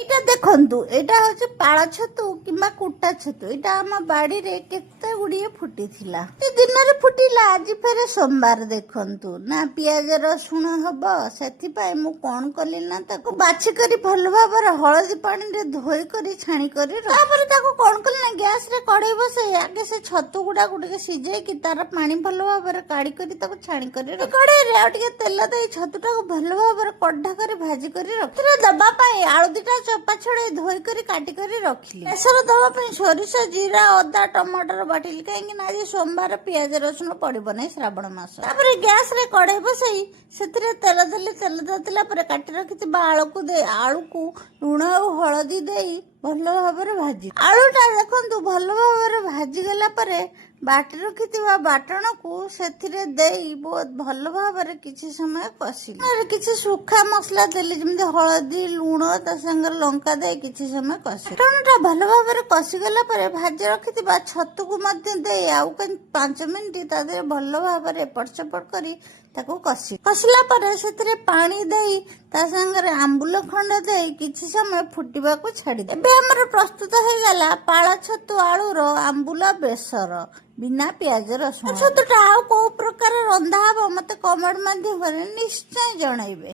ଏଇଟା ଦେଖନ୍ତୁ, ଏଇଟା ହଉଛି ପାଳ ଛତୁ କିମ୍ବା କୁଟା ଛତୁ। ଏଇଟା ଆମ ବାଡିରେ କେତେ ଗୁଡିଏ ଫୁଟିଥିଲା, ଦିନରେ ଫୁଟିଲା। ଆଜି ଫେରେ ସୋମବାର ଦେଖନ୍ତୁ ନା, ପିଆଜ ରସୁଣ ହବ। ସେଥିପାଇଁ ମୁଁ କଣ କଲି ନା, ତାକୁ ବାଛି କରି ଭଲ ଭାବରେ ହଳଦୀ ପାଣିରେ ଧୋଇ କରି ଛାଣି କରି ତାପରେ ତାକୁ କଣ କଲି ନା, ଗ୍ୟାସ ରେ କଢେଇ ବସେଇ ଆଗେ ସେ ଛତୁ ଗୁଡାକୁ ଟିକେ ସିଝେଇକି ତାର ପାଣି ଭଲ ଭାବରେ କାଢି କରି ତାକୁ ଛାଣି କରି କଢେଇରେ ଆଉ ଟିକେ ତେଲ ଦେଇ ଛତୁଟାକୁ ଭଲ ଭାବରେ କଢା କରି ଭାଜି କରି ରଖିରେ ଦବା ପାଇଁ ଆଳୁ ଦିଟା ଚୋପା ଛଡେଇ ଧୋଇ କରି କାଟି କରି ରଖିଲି। ବେସର ଦବା ପାଇଁ ସୋରିଷ, ଜିରା, ଅଦା, ଟମାଟର ବାଟିଲି, କାହିଁକି ନା ଆଜି ସୋମବାର ପିଆଜ ରସୁଣ ପଡିବ ନାହିଁ, ଶ୍ରାବଣ ମାସ। ତାପରେ ଗ୍ୟାସ ରେ କଢେଇ ବସେଇ ସେଥିରେ ତେଲ ଦେଲି। ତେଲ ଦେଇଥିଲା ପରେ କାଟି ରଖିଥିବା ଆଳୁକୁ ଲୁଣ ଆଉ ହଳଦୀ ଦେଇ ଭଲ ଭାବରେ ଭାଜି, ଆଳୁଟା ଦେଖନ୍ତୁ ଭଲ ଭାବରେ ଭାଜିଗଲା ପରେ ବାଟି ରଖିଥିବା ବାଟଣକୁ ସେଥିରେ ଦେଇ ବହୁତ ଭଲ ଭାବରେ କିଛି ସମୟ କଷିଲି। କିଛି ଶୁଖା ମସଲା ଦେଲି, ଯେମିତି ହଳଦୀ, ଲୁଣ, ତା ସାଙ୍ଗରେ ଲଙ୍କା ଦେଇ କିଛି ସମୟ କଷି, ବାଟଣଟା ଭଲ ଭାବରେ କଷିଗଲା ପରେ ଭାଜି ରଖିଥିବା ଛତୁକୁ ମଧ୍ୟ ଦେଇ ଆଉ 5 ମିନିଟ୍ ତା ଦେହରେ ଭଲ ଭାବରେ ଏପଟ ସେପଟ କରି ତାକୁ କଷିଲା ପରେ ସେଥିରେ ପାଣି ଦେଇ ତା ସାଙ୍ଗରେ ଆମ୍ବୁଲ ଖଣ୍ଡ ଦେଇ କିଛି ସମୟ ଫୁଟିବାକୁ ଛାଡ଼ିଦେଲି। ଏବେ ଆମର ପ୍ରସ୍ତୁତ ହେଇଗଲା ପାଳ ଛତୁ ଆଳୁର ଆମ୍ବୁଲ ବେସର ବିନା ପିଆଜ ରସୁଣ। ଛତୁଟା ଆଉ କୋଉ ପ୍ରକାର ରନ୍ଧା ହବ ମତେ କମେଣ୍ଟ ମାଧ୍ୟମରେ ନିଶ୍ଚୟ ଜଣାଇବେ।